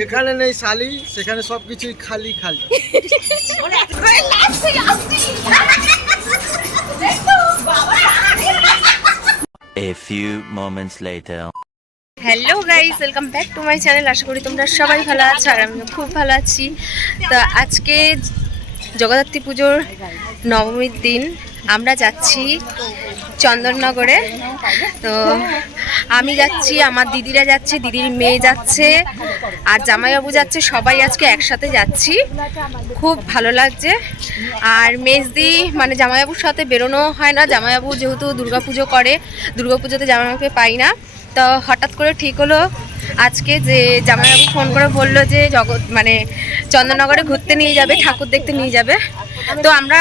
যেখানে নেই শালি সেখানে সবকিছুই খালি খালি। A few moments later. Hello guys, welcome back to my channel. আশা করি তোমরা সবাই ভালো আছো আর আমিও খুব ভালো আছি। তো আজকে জগদ্ধাত্রী পুজোর নবমীর দিন আমরা যাচ্ছি চন্দননগরে। তো আমি যাচ্ছি, আমার দিদিরা যাচ্ছে, দিদির মেয়ে যাচ্ছে আর জামাইবাবু যাচ্ছে। সবাই আজকে একসাথে যাচ্ছি, খুব ভালো লাগছে। আর মেজদি মানে জামাইবাবুর সাথে বেরোনো হয় না, জামাইবাবু যেহেতু দুর্গাপুজো করে, দুর্গাপুজোতে জামাইবাবুকে পাই না। তো হঠাৎ করে ঠিক হলো আজকে যে জামাইবাবু ফোন করে বললো যে চন্দননগরে ঘুরতে নিয়ে যাবে, ঠাকুর দেখতে নিয়ে যাবে। তো আমরা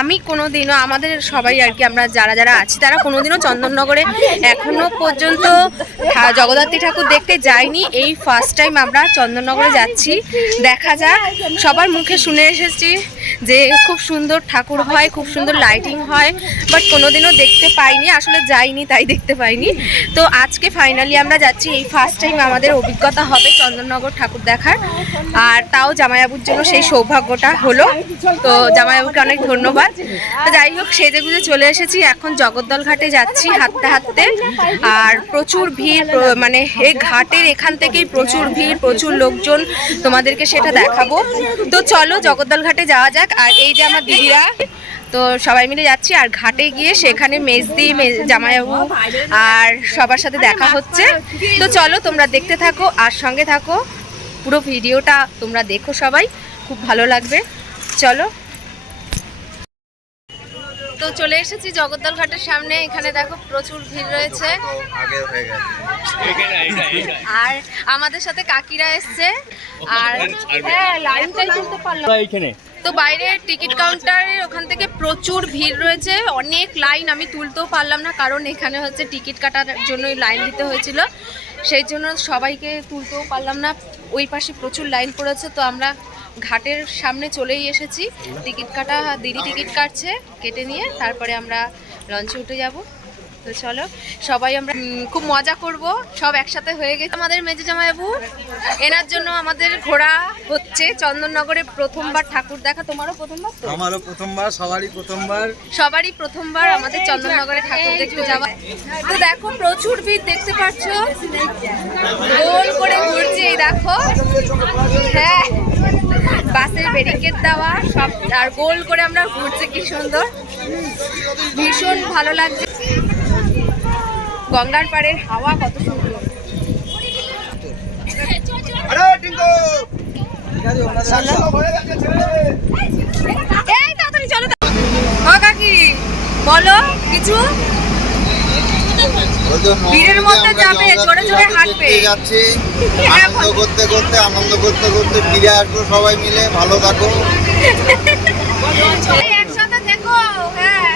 আমি কোনোদিনও, আমাদের সবাই আর কি, আমরা যারা যারা আছি তারা কোনোদিনও চন্দননগরে এখনো পর্যন্ত জগদ্ধাত্রী ঠাকুর দেখতে যাইনি। এই ফার্স্ট টাইম আমরা চন্দননগরে যাচ্ছি। দেখা যাক, সবার মুখে শুনে এসেছি যে খুব সুন্দর ঠাকুর হয়, খুব সুন্দর লাইটিং হয়, বাট কোনোদিনও দেখতে পাইনি, আসলে যাইনি তাই দেখতে পাইনি। তো আজকে ফাইনালি আমরা যাচ্ছি, এই ফার্স্ট টাইম আমাদের অভিজ্ঞতা হবে চন্দননগর ঠাকুর দেখার। আর তাও জামাইবাবুর জন্য সেই সৌভাগ্যটা হলো, তো জামাইবাবুকে অনেক ধন্যবাদ। তো যাই হোক, সেজে গুজে চলে এসেছি, এখন জগদ্দল ঘাটে যাচ্ছি হাঁটতে হাঁটতে। আর প্রচুর ভিড়, এই ঘাটের এখান থেকেই প্রচুর ভিড়, প্রচুর লোকজন, তোমাদেরকে সেটা দেখাবো। তো চলো জগদ্দল ঘাটে যাওয়া যাক। আর এই যে আমার দিদিরা, তো সবাই মিলে যাচ্ছি। আর ঘাটে গিয়ে সেখানে মেজদি, জামাইবাবু আর সবার সাথে দেখা হচ্ছে। তো চলো তোমরা দেখতে থাকো আর সঙ্গে থাকো, পুরো ভিডিওটা তোমরা দেখো, সবাই খুব ভালো লাগবে। চলো। তো চলে এসেছি জগদ্দল ঘাটের সামনে, এখানে দেখো প্রচুর ভিড় রয়েছে। আর আমাদের সাথে কাকিরা এসছে। আর হ্যাঁ, লাইনটাই তুলতে পারলাম এইখানে। তো বাইরে টিকিট কাউন্টারের ওখান থেকে প্রচুর ভিড় রয়েছে, অনেক লাইন, আমি তুলতেও পারলাম না, কারণ এখানে হচ্ছে টিকিট কাটার জন্যই লাইন দিতে হয়েছিল, সেই জন্য সবাইকে তুলতেও পারলাম না। ওই পাশে প্রচুর লাইন পড়েছে। তো আমরা ঘাটের সামনে চলেই এসেছি, টিকিট কাটা, দিদি টিকিট কাটছে, কেটে নিয়ে তারপরে আমরা লঞ্চে উঠে যাব। তো চলো, সবাই আমরা খুব মজা করব, সব একসাথে হয়ে গেছে। আমাদের মেজে জামাইবাবু, এনার জন্য আমাদের ঘোরা হচ্ছে চন্দননগরে প্রথমবার ঠাকুর দেখা। তোমারও প্রথমবার? তো আমারও প্রথমবার, সবারই প্রথমবার আমাদের চন্দননগরে ঠাকুর দেখতে যাওয়া। তো দেখো প্রচুর ভিড় দেখতে পাচ্ছ, গোল করে ঘুরছে, এই দেখো। হ্যাঁ, বাসের ব্যারিকেড দেওয়া সব, আর গোল করে আমরা ঘুরছি, কি সুন্দর, ভীষণ ভালো লাগছে। গঙ্গার পাড়ের হাওয়া কত সুন্দর। কাকি বলো কিছু। ভিড়ের মধ্যে যাবে, জোরে জোরে হাঁটবে, যাচ্ছি আনন্দ করতে করতে ফিরে আসবো। সবাই মিলে ভালো থাকো, একসাথে থেকো। হ্যাঁ,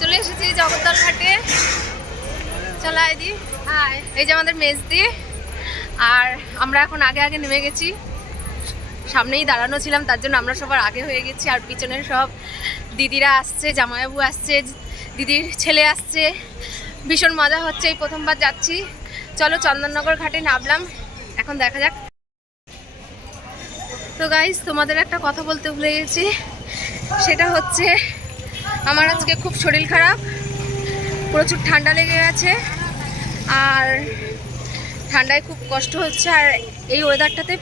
চলে এসেছি জগদ্দল ঘাটে। চলো আইদি, এই যে আমাদের মেজদি। আর আমরা এখন আগে আগে নেমে গেছি, সামনেই দাঁড়ানো ছিলাম, তার জন্য আমরা সবার আগে হয়ে গেছি। আর পিছনের সব দিদিরা আসছে, জামাইবাবু আসছে, দিদির ছেলে আসছে, ভীষণ মজা হচ্ছে, এই প্রথমবার যাচ্ছি। চলো চন্দননগর ঘাটে নামলাম, এখন দেখা যাক। তো গাইস, তোমাদের একটা কথা বলতে ভুলে গেছি, সেটা হচ্ছে আমার আজকে খুব শরীর খারাপ, প্রচুর ঠান্ডা লেগে গেছে, আর ঠান্ডায় খুব কষ্ট হচ্ছে। আর এই ওয়েদারটাতে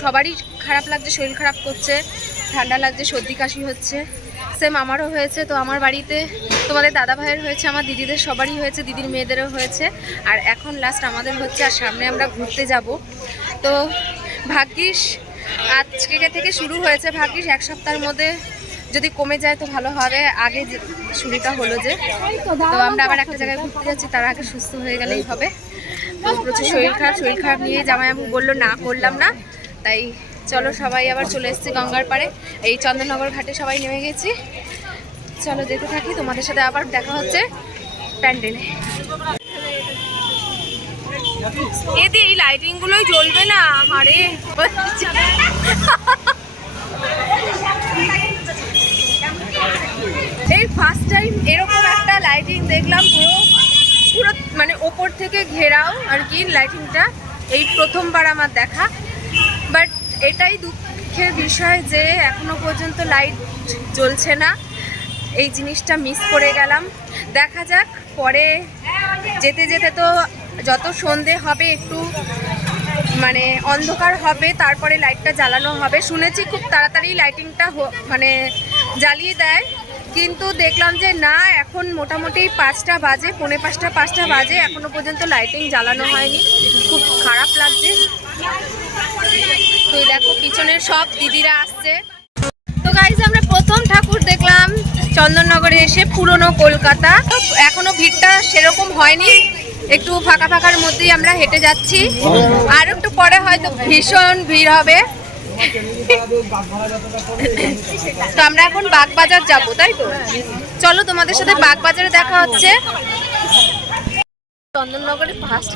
সবারই খারাপ লাগছে, শরীর খারাপ করছে, ঠান্ডা লাগছে, সর্দি কাশি হচ্ছে, সেম আমারও হয়েছে। তো আমার বাড়িতে তোমাদের দাদা ভাইয়ের হয়েছে, আমার দিদিদের সবারই হয়েছে, দিদির মেয়েদেরও হয়েছে, আর এখন লাস্ট আমাদের হচ্ছে। আর সামনে আমরা ঘুরতে যাব। তো ভাগ্যিস আজকে থেকে শুরু হয়েছে, ভাগ্যিস এক সপ্তাহের মধ্যে যদি কমে যায় তো ভালো হবে। আগে শুরুটা হলো যে, তো আমরা আবার একটা জায়গায় ঘুরতে যাচ্ছি, তার আগে সুস্থ হয়ে গেলেই হবে। তো প্রচুর শরীর খারাপ নিয়ে জামাইবাবু বললো না, করলাম না, তাই চলো সবাই আবার চলে এসেছি গঙ্গার পাড়ে, এই চন্দননগর ঘাটে সবাই নেমে গেছি। চলো যেতে থাকি, তোমাদের সাথে আবার দেখা হচ্ছে প্যান্ডেলে। এদি এই লাইটিং গুলোই জ্বলবে না, আরে এই ফার্স্ট টাইম এরকম একটা লাইটিং দেখলাম, পুরো পুরো মানে ওপর থেকে ঘেরাও আর কি লাইটিংটা, এই প্রথমবার আমার দেখা। বাট এটাই দুঃখের বিষয় যে এখনো পর্যন্ত লাইট জ্বলছে না, এই জিনিসটা মিস করে গেলাম। দেখা যাক পরে যেতে যেতে, তো যত সন্ধে হবে একটু মানে অন্ধকার হবে তারপরে লাইটটা জ্বালানো হবে। শুনেছি খুব তাড়াতাড়ি লাইটিংটা মানে জ্বালিয়ে দেয়, কিন্তু দেখলাম যে না, এখন মোটামুটি 5টা বাজে, 4:45 বাজে, এখনো পর্যন্ত লাইটিং জ্বালানো হয়নি। খুব খারাপ লাগছে। তো দেখো পিছনের সব দিদিরা আসছে। তো গাইজ আমরা প্রথম ঠাকুর দেখলাম চন্দননগরে এসে, পুরনো কলকাতা। এখনো ভিড়টা সেরকম হয়নি, একটু ফাঁকা ফাঁকার মধ্যেই আমরা হেঁটে যাচ্ছি। আর একটু পরে হয়তো ভীষণ ভিড় হবে। তো আমরা এখন বাগবাজার যাবো, তাই তো? চলো তোমাদের সাথে বাগবাজারে দেখা হচ্ছে। চন্দননগরে ফার্স্ট,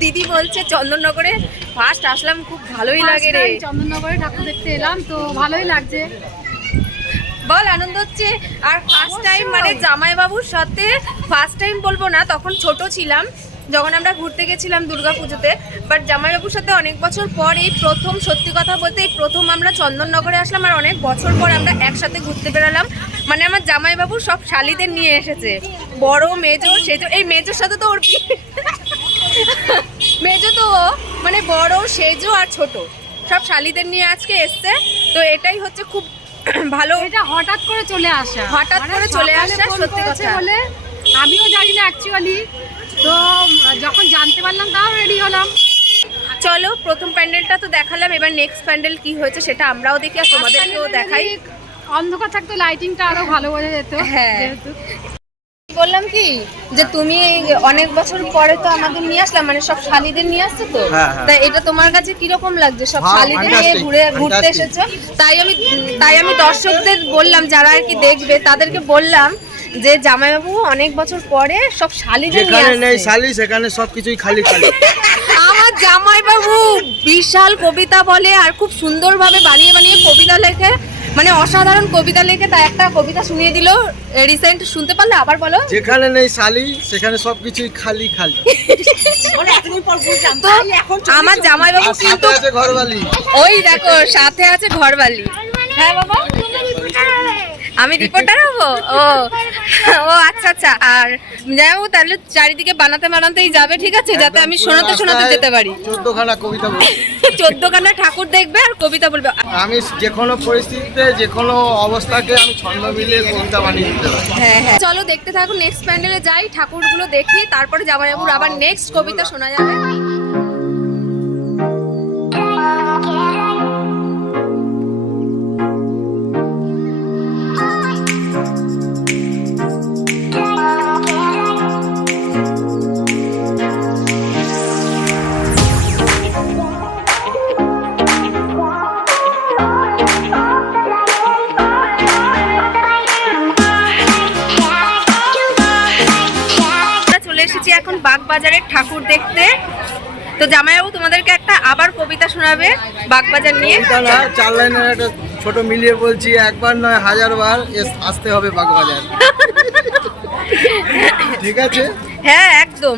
দিদি বলছে চন্দননগরে ফার্স্ট আসলাম, খুব ভালোই লাগে রে। চন্দননগরে ঠাকুর দেখতে এলাম, তো ভালোই লাগছে। বল আনন্দ হচ্ছে। আর ফার্স্ট টাইম মানে জামাইবাবুর সাথে, ফার্স্ট টাইম বলবো না, তখন ছোট ছিলাম যখন আমরা ঘুরতে গেছিলাম দুর্গাপুজোতে। বাট জামাইবাবুর সাথে অনেক বছর পর এই প্রথম, সত্যি কথা বলতে এই প্রথম আমরা চন্দননগরে আসলাম। আর অনেক বছর পর আমরা একসাথে ঘুরতে বেরোলাম। মানে আমার জামাইবাবু সব শালিদের নিয়ে এসেছে, বড় মেজো সেজো। এই মেজোর সাথে তো ওর মেজো তো মানে বড় সেজো আর ছোট সব শালিদের নিয়ে আজকে এসছে। তো এটাই হচ্ছে খুব ভালো, এটা হঠাৎ করে চলে আসা, হঠাৎ করে চলে আসা, সত্যি কথা। বলে আমিও জানি না অ্যাকচুয়ালি, তো যখন জানতে পারলাম তাও রেডি হলাম। চলো প্রথম প্যান্ডেলটা তো দেখালাম, এবার নেক্সট প্যান্ডেল কি হয়েছে সেটা আমরাও দেখি আর তোমাদেরকেও দেখাই। অন্ধকার থাকতো লাইটিংটা আরো ভালো বোঝা যেত। হ্যাঁ, যেহেতু বললাম কি যে তুমি অনেক বছর পরে তো আমাদের নিয়ে আসলাম, মানে সব শালিদের নিয়ে আসছো তো। হ্যাঁ, হ্যাঁ। তাই এটা তোমার কাছে কিরকম লাগছে সব হ্যাঁ, শালিদের নিয়ে fantastic, ঘুরতে fantastic। এসেছো? তাই আমি দর্শকদের বললাম, যারা আর কি দেখবে তাদেরকে বললাম যে জামাইবাবু অনেক বছর পরে সব শালিদের নিয়ে যেখানে নেই আসছে। শালি সেখানে সবকিছুই খালি খালি। আমার জামাইবাবু বিশাল কবিতা বলে আর খুব সুন্দরভাবে বানিয়ে বানিয়ে কবিতা লেখে, মানে অসাধারণ কবিতা লেখে। তাই একটা কবিতা শুনিয়ে দিল রিসেন্ট, শুনতে পারলে? আবার বলো। যেখানে নেই শালি সেখানে সবকিছুই খালি খালি। তো আমার জামাইবাবু আর সাথে কিন্তু আছে ঘরবালি। ওই দেখো সাথে আছে ঘরবালি। হ্যাঁ বাবা, আমি রিপোর্টার হবো? ও আচ্ছা আচ্ছা। আর জামাইবাবু তাহলে চারিদিকে বানাতে বানাতেই যাবে, ঠিক আছে, যাতে আমি শোনাতে শোনাতে যেতে পারি। 14খানা কবিতা বলবো। 14খানা ঠাকুর দেখবে আর কবিতা বলবে। আমি যে কোনো পরিস্থিতিতে, যে কোনো অবস্থাকে আমি ছন্দ মিলিয়ে কবিতা বানিয়ে দিতে পারি। হ্যাঁ হ্যাঁ, চলো দেখতে থাকুন। নেক্সট প্যান্ডেলে যাই, ঠাকুরগুলো দেখি, তারপরে জামাইবাবুর আবার নেক্সট কবিতা শোনা যাবে। এখন বাগবাজারের ঠাকুর দেখতে। তো জামাইবাবু তোমাদেরকে একটা আবার কবিতা শোনাবে বাগবাজার নিয়ে। কবিতা না, 4 লাইনের একটা ছোট মিলিয়ে বলছি, একবার নয় 1000 বার আসতে হবে বাগবাজার। ঠিক আছে? হ্যাঁ একদম,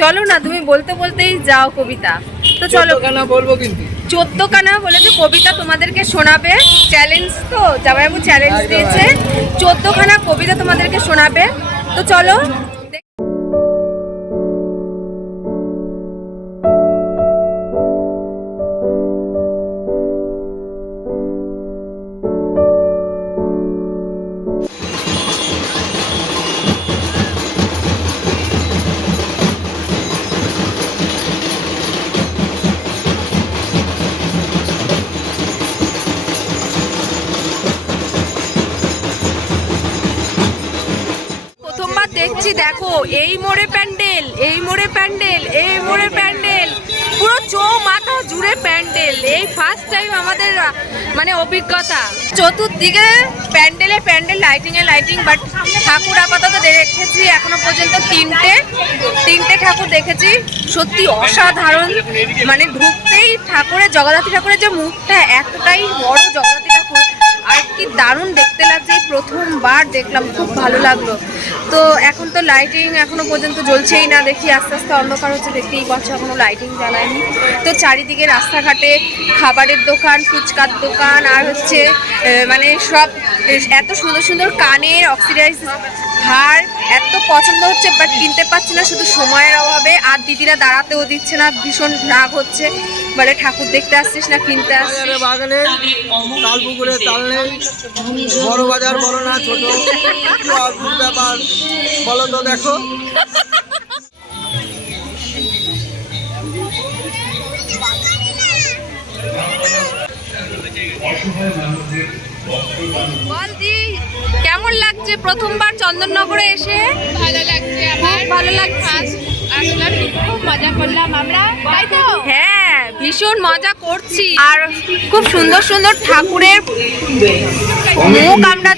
চলো না, তুমি বলতে বলতেই যাও কবিতা। তো চলো, 14খানা বলবো কিন্তু। 14খানা বলেছে কবিতা তোমাদেরকে শোনাবে। চ্যালেঞ্জ তো, জামাইবাবু চ্যালেঞ্জ দিয়েছে, 14খানা কবিতা তোমাদেরকে শোনাবে। তো চলো। দেখছি দেখো, এই মোড়ে প্যান্ডেল, এই মোড়ে প্যান্ডেল, এই মোড়ে প্যান্ডেল, পুরো মাথা জুড়ে প্যান্ডেল। এই ফার্স্ট টাইম আমাদের মানে অভিজ্ঞতা, চতুর্দিকে প্যান্ডেলে প্যান্ডেল, লাইটিং এ লাইটিং। বাট ঠাকুর আপাতত দেখেছি এখনো পর্যন্ত তিনটে ঠাকুর দেখেছি, সত্যি অসাধারণ। মানে ঢুকতেই ঠাকুরের, জগদ্ধাত্রী ঠাকুরের যে মুখটা এতটাই বড়, জগদ্ধাত্রী ঠাকুর, আর কি দারুণ দেখতে লাগছে, প্রথমবার দেখলাম, খুব ভালো লাগলো। তো এখন তো লাইটিং এখনো পর্যন্ত জ্বলছেই না, দেখি আস্তে আস্তে অন্ধকার হচ্ছে, দেখতেই পাচ্ছ এখনো লাইটিং জ্বালায়নি। তো চারিদিকে রাস্তাঘাটে খাবারের দোকান, ফুচকার দোকান, আর হচ্ছে মানে সব এত সুন্দর সুন্দর কানের অক্সিডাইজ হার, এত পছন্দ হচ্ছে, বাট কিনতে পারছি না শুধু সময়ের অভাবে। আর দিদিরা দাঁড়াতেও দিচ্ছে না, ভীষণ রাগ হচ্ছে, বলে ঠাকুর দেখতে আসছিস না কিনতে আসছিস। বাগানে তাল পুকুরে তাল নেই, বড় বাজার বড় না ছোট, কি অদ্ভুত ব্যাপার বলো তো। দেখো বল দি, কেমন লাগছে প্রথমবার চন্দননগরে এসে? ভালো লাগছে, আমার ভালো লাগছে, আসলাম, খুব মজা করলাম আমরা, তাই তো? হ্যাঁ ভীষণ মজা করছি। আর খুব সুন্দর সুন্দর ঠাকুরের মুখ আমরা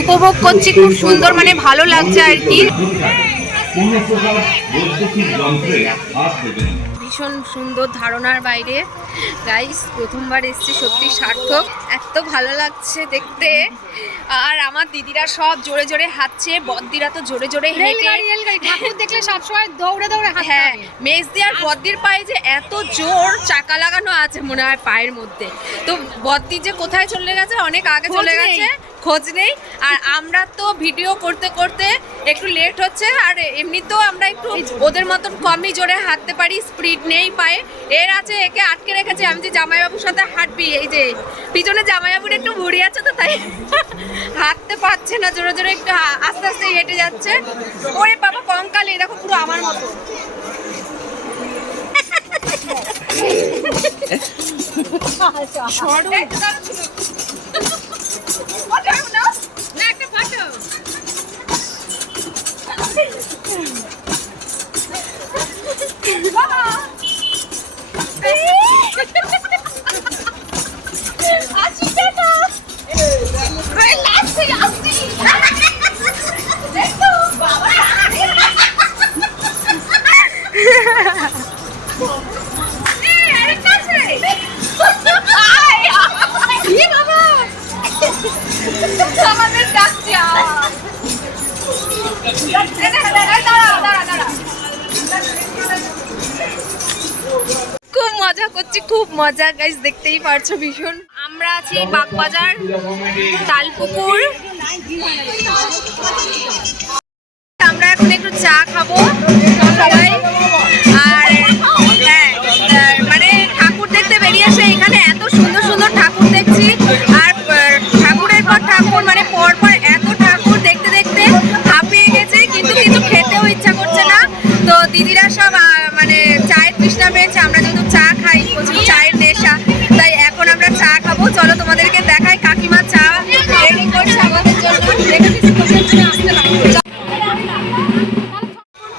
উপভোগ করছি, খুব সুন্দর, মানে ভালো লাগছে আর কি। ভীষণ সুন্দর, ধারণার বাইরে। গাইস প্রথমবার এসেছি, সত্যি সার্থক, এত ভালো লাগছে দেখতে। আর আমার দিদিরা সব জোরে জোরে হাঁটছে, বদ্দিরা তো জোরে জোরে হেঁটে। ঠাকুর দেখলে সবসময় দৌড়ে দৌড়ে হাঁটতে হ্যাঁ, হবে। মেজদি আর বদ্দির পায়ে যে এত জোর চাকা লাগানো আছে মনে হয় পায়ের মধ্যে। তো বদ্দি যে কোথায় চলে গেছে, অনেক আগে চলে গেছে, খোঁজ নেই। আর আমরা তো ভিডিও করতে করতে একটু লেট হচ্ছে, আর এমনিতেও আমরা একটু ওদের মতন কমই জোরে হাঁটতে পারি, স্পিড নেই পায়ে। এর আছে, একে আটকে রেখেছে, আমি যে জামাইবাবুর সাথে হাঁটবি, এই যে পিছনে জামাইবাবুর একটু ভুড়ি আছে তো, তাই হাঁটতে পারছে না, জোরে জোরে একটু আস্তে আস্তে হেঁটে যাচ্ছে। ওরে বাবা কঙ্কালি, দেখো পুরো আমার মতো। খুব মজা করছি, খুব মজা গাইস, দেখতেই পারছো ভীষণ। আমরা আছি বাগবাজার তালপুকুর, আমরা এখন একটু চা খাবো সবাই। আর হ্যাঁ, মানে ঠাকুর দেখতে বেরিয়ে এসে এখানে এত সুন্দর সুন্দর ঠাকুর দেখছি, আর ঠাকুরের পর ঠাকুর, মানে পর পর এত ঠাকুর দেখতে দেখতে হাঁপিয়ে গেছে, কিন্তু কিছু খেতেও ইচ্ছা করছে না। তো দিদিরা সব মানে চায়ের তৃষ্ণা পেয়েছে, আমরা যেহেতু চা খাই, প্রচুর চায়ের নেশা, তাই এখন আমরা চা খাবো। চলো তোমাদেরকে দেখাই, কাকিমা চা রেডি করছে আমাদের জন্য।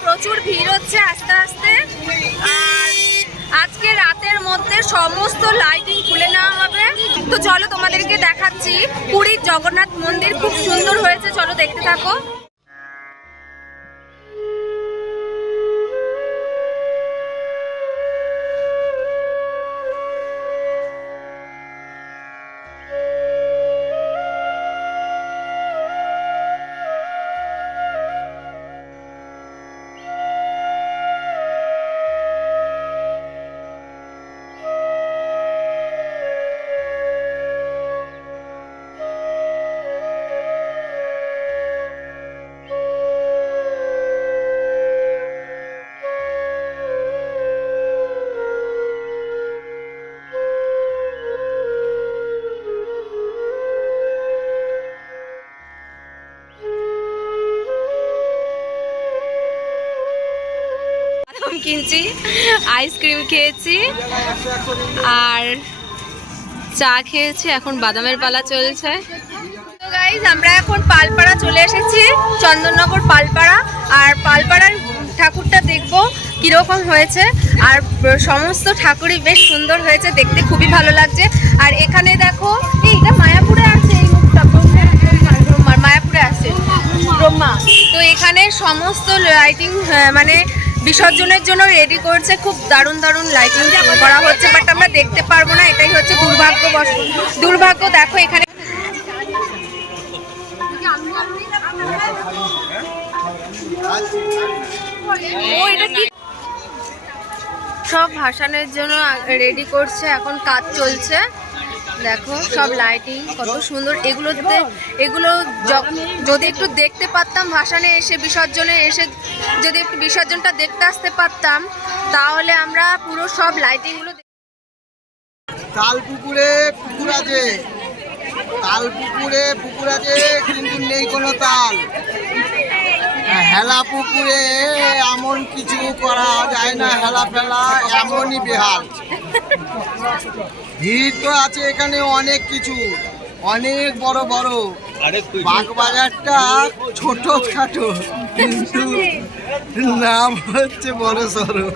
প্রচুর ভিড় হচ্ছে আস্তে আস্তে, আর আজকে রাতের মধ্যে সমস্ত লাইটিং খুলে নেওয়া হবে। তো চলো তোমাদেরকে দেখাচ্ছি, পুরীর জগন্নাথ মন্দির খুব সুন্দর হয়েছে, চলো দেখতে থাকো। কিনছি, আইসক্রিম খেয়েছি, আর চা খেয়েছি, এখন বাদামের পালা চলছে। তো গাইজ আমরা এখন পালপাড়া চলে এসেছি, চন্দননগর পালপাড়া। আর পালপাড়ার ঠাকুরটা দেখবো কীরকম হয়েছে, আর সমস্ত ঠাকুরই বেশ সুন্দর হয়েছে, দেখতে খুবই ভালো লাগছে। আর এখানে দেখো, এইটা মায়াপুরে আছে, এই মুখটা মায়াপুরে আছে ব্রহ্মা। তো এখানে সমস্ত লাইটিং মানে বিসর্জনের জন্য রেডি করছে, খুব দারুণ দারুণ লাইটিং করা হচ্ছে, বাট আমরা দেখতে পারবো না, এটাই হচ্ছে দুর্ভাগ্য। দেখো এখানে ও এটা কি সব ভাসানের জন্য রেডি করছে, এখন কাজ চলছে। দেখো সব লাইটিং কত সুন্দর। এগুলো যদি একটু দেখতে পারতাম, ভাসানে এসে বিসর্জনে এসে যদি একটু বিসর্জনটা দেখতে আসতে পারতাম, তাহলে আমরা পুরো সব লাইটিংগুলো তাল পুকুরে পুকুর আছে, তাল পুকুরে পুকুর আছে, কিন্তু নেই কোনো তাল। হেলা পুকুরে এমন কিছু করা যায় না, হেলা ফেলা এমনই বেহাল। ভিড় তো আছে এখানে অনেক কিছু, অনেক বড় বড়। বাগবাজারটা ছোট খাটো, কিন্তু নাম হচ্ছে বড় সড়ো।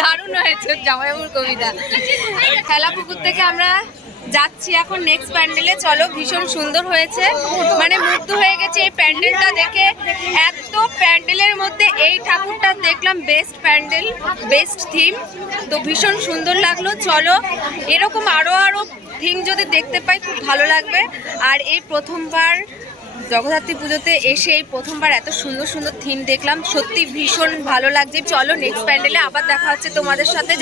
দারুণ হয়েছে জামাইবাবুর কবিতা। খেলা পুকুর থেকে আমরা যাচ্ছি এখন নেক্সট প্যান্ডেলে। চলো, ভীষণ সুন্দর হয়েছে, মানে মুগ্ধ হয়ে গেছে এই প্যান্ডেলটা দেখে। এত প্যান্ডেলের মধ্যে এই ঠাকুরটা দেখলাম বেস্ট প্যান্ডেল, বেস্ট থিম, তো ভীষণ সুন্দর লাগলো। চলো, এরকম আরো থিম যদি দেখতে পাই খুব ভালো লাগবে। আর এই প্রথমবার জগদ্ধাত্রী পুজোতে এসে এই প্রথমবার এত সুন্দর সুন্দর থিম দেখলাম, সত্যি ভীষণ ভালো লাগছে। চলো নেক্সট প্যান্ডেলে আবার দেখা হচ্ছে তোমাদের সাথে,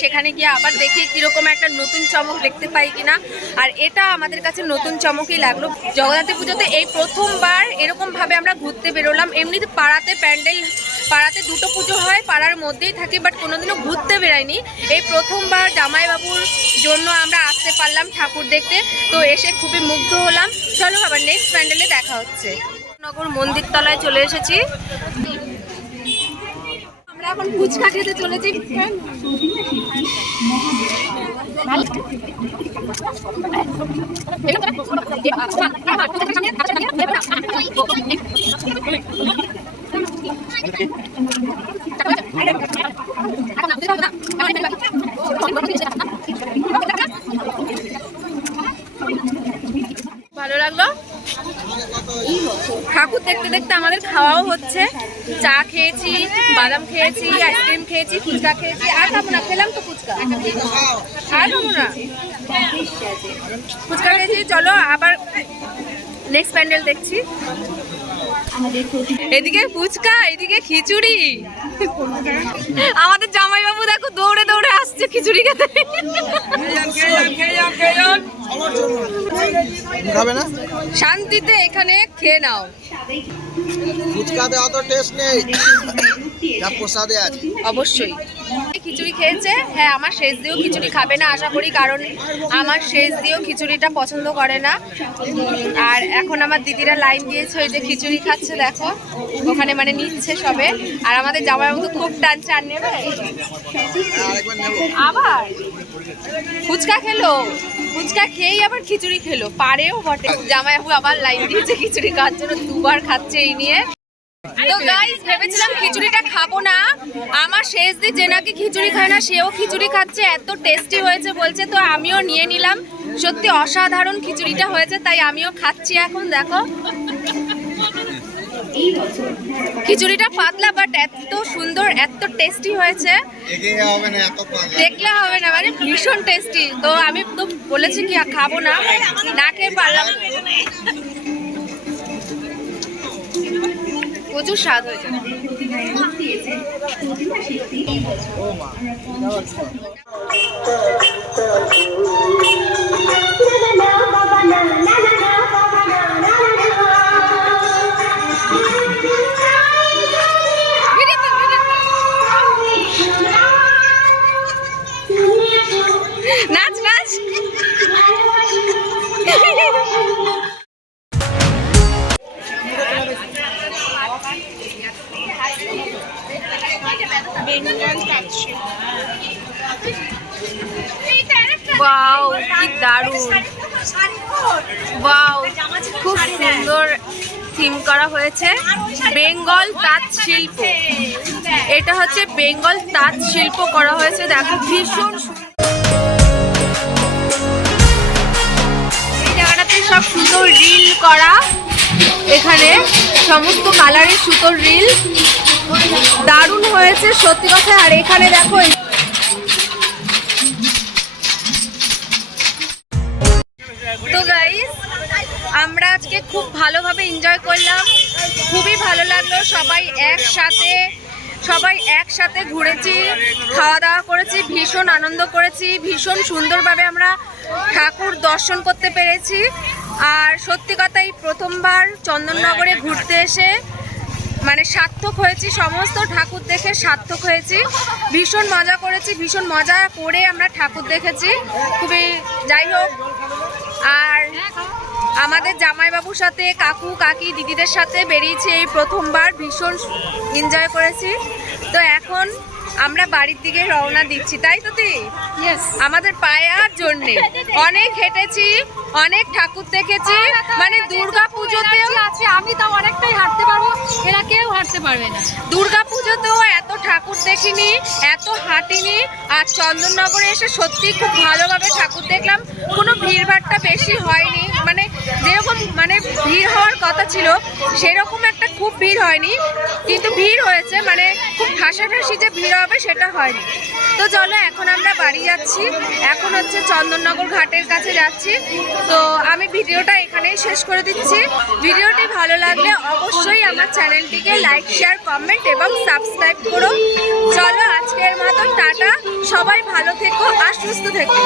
সেখানে গিয়ে আবার দেখি কীরকম একটা নতুন চমক দেখতে পাই কিনা। আর এটা আমাদের কাছে নতুন চমকই লাগলো। জগদ্ধাত্রী পুজোতে এই প্রথমবার এরকমভাবে আমরা ঘুরতে বেরোলাম। এমনিতে পাড়াতে দুটো পুজো হয়, পাড়ার মধ্যেই থাকি, বাট কোনোদিনও ঘুরতে বেরাইনি। এই প্রথমবার জামাইবাবুর জন্য আমরা আসতে পারলাম ঠাকুর দেখতে, তো এসে খুবই মুগ্ধ হলাম। চলো আবার নেক্সট প্যান্ডেলে দেখা হচ্ছে। নগর মন্দির তলায় চলে এসেছি, আমরা এখন ফুচকা খেতে চলেছি। ভালো লাগলো। ঠাকুর দেখতে দেখতে আমাদের খাওয়াও হচ্ছে। চা খেয়েছি, বাদাম খেয়েছি, আইসক্রিম খেয়েছি, ফুচকা খেয়েছি। আর খাবো না, খেলাম তো ফুচকা, আর খাবো না, ফুচকা খেয়েছি। চলো আবার নেক্সট প্যান্ডেল দেখছি। এদিকে ফুচকা, এদিকে খিচুড়ি। আমাদের জামাইবাবু দেখো দৌড়ে দৌড়ে আসছে খিচুড়ি খেতে। শান্তিতে এখানে খেয়ে নাও। ফুচকাতে অত টেস্ট নেই, যা প্রসাদে আছে। অবশ্যই খিচুড়ি খেয়েছে। হ্যাঁ, আমার শেষ দিয়েও খিচুড়ি খাবে না আশা করি, কারণ আমার শেষ দিয়েও খিচুড়িটা পছন্দ করে না। আর এখন আমার দিদিরা লাইন দিয়েছে, ওই যে খিচুড়ি খাচ্ছে দেখো, ওখানে মানে নিচ্ছে সবে। আর আমাদের জামাইবাবু তো খুব টানছে, আর নেবে আবার ফুচকা খেলো, ফুচকা খেয়েই আবার খিচুড়ি খেলো, পারেও বটে। জামাইবাবু আবার লাইন দিয়েছে খিচুড়ি খাওয়ার জন্য, দুবার খাচ্ছে এই নিয়ে। তো গাইস, ভেবেছিলাম খিচুড়িটা খাবো না, আমার শেষ দিয়ে যে নাকি খিচুড়ি খায় না সেও খিচুড়ি খাচ্ছে, এত টেস্টি হয়েছে বলছে, তো আমিও নিয়ে নিলাম। সত্যি অসাধারণ খিচুড়িটা হয়েছে, তাই আমিও খাচ্ছি এখন। দেখো খিচুড়িটা পাতলা বাট এত সুন্দর, এত টেস্টি হয়েছে, দেখলে হবে না, মানে ভীষণ টেস্টি। তো আমি তো বলেছি কি খাবো না, না খেয়ে পারলাম। প্রচুর স্বাদ হয়েছে। নাচ নাচ। ওয়াও, কি দারুণ! ওয়াও, খুব সুন্দর থিম করা হয়েছে। বেঙ্গল তাঁত শিল্প, এটা হচ্ছে বেঙ্গল তাঁত শিল্প করা হয়েছে। দেখো ভীষণ এই জায়গাটাতে সব সুন্দর রিল করা, এখানে সমস্ত কালারের সুতোর রিল, দারুণ হয়েছে সত্যি কথা। আর এখানে দেখো তো গাইস, আমরা আজকে খুব ভালোভাবে এনজয় করলাম, খুবই ভালো লাগলো। সবাই একসাথে ঘুরেছি, খাওয়া দাওয়া করেছি, ভীষণ আনন্দ করেছি, ভীষণ সুন্দরভাবে আমরা ঠাকুর দর্শন করতে পেরেছি। আর সত্যি কথাই প্রথমবার চন্দননগরে ঘুরতে এসে মানে সার্থক হয়েছি, সমস্ত ঠাকুর দেখে সার্থক হয়েছি। ভীষণ মজা করেছি, ভীষণ মজা করে আমরা ঠাকুর দেখেছি খুবই। যাই হোক, আর আমাদের জামাইবাবুর সাথে কাকু কাকি দিদিদের সাথে বেরিয়েছি এই প্রথমবার, ভীষণ এনজয় করেছি। তো এখন আমরা বাড়ির দিকে রওনা দিচ্ছি, তাই তো তুই? আমাদের পায়ার জন্যে অনেক হেঁটেছি, অনেক ঠাকুর দেখেছি, মানে দুর্গা পুজোতেও আছে, আমি তাও অনেকটাই হাঁটতে পারবো, এরা কেউ হাঁটতে পারবে না। দুর্গা পুজোতেও এত ঠাকুর দেখিনি, এত হাঁটিনি। আর চন্দননগরে এসে সত্যি খুব ভালোভাবে ঠাকুর দেখলাম, কোনো ভিড়ভাড়টা বেশি হয়নি, মানে যেরকম মানে ভিড় হওয়ার কথা ছিল সেরকম একটা খুব ভিড় হয়নি, কিন্তু ভিড় হয়েছে, মানে খুব ঠাসাঠাসি যে ভিড় হবে সেটা হয়নি। তো চলো এখন আমরা বাড়ি যাচ্ছি, এখন হচ্ছে চন্দননগর ঘাটের কাছে যাচ্ছি। তো আমি ভিডিওটা এখানেই শেষ করে দিচ্ছি। ভিডিওটি ভালো লাগলে অবশ্যই আমার চ্যানেলটিকে লাইক, শেয়ার, কমেন্ট এবং সাবস্ক্রাইব করো। চলো আজকের মতো টাটা, সবাই ভালো থেকো আর সুস্থ থেকো।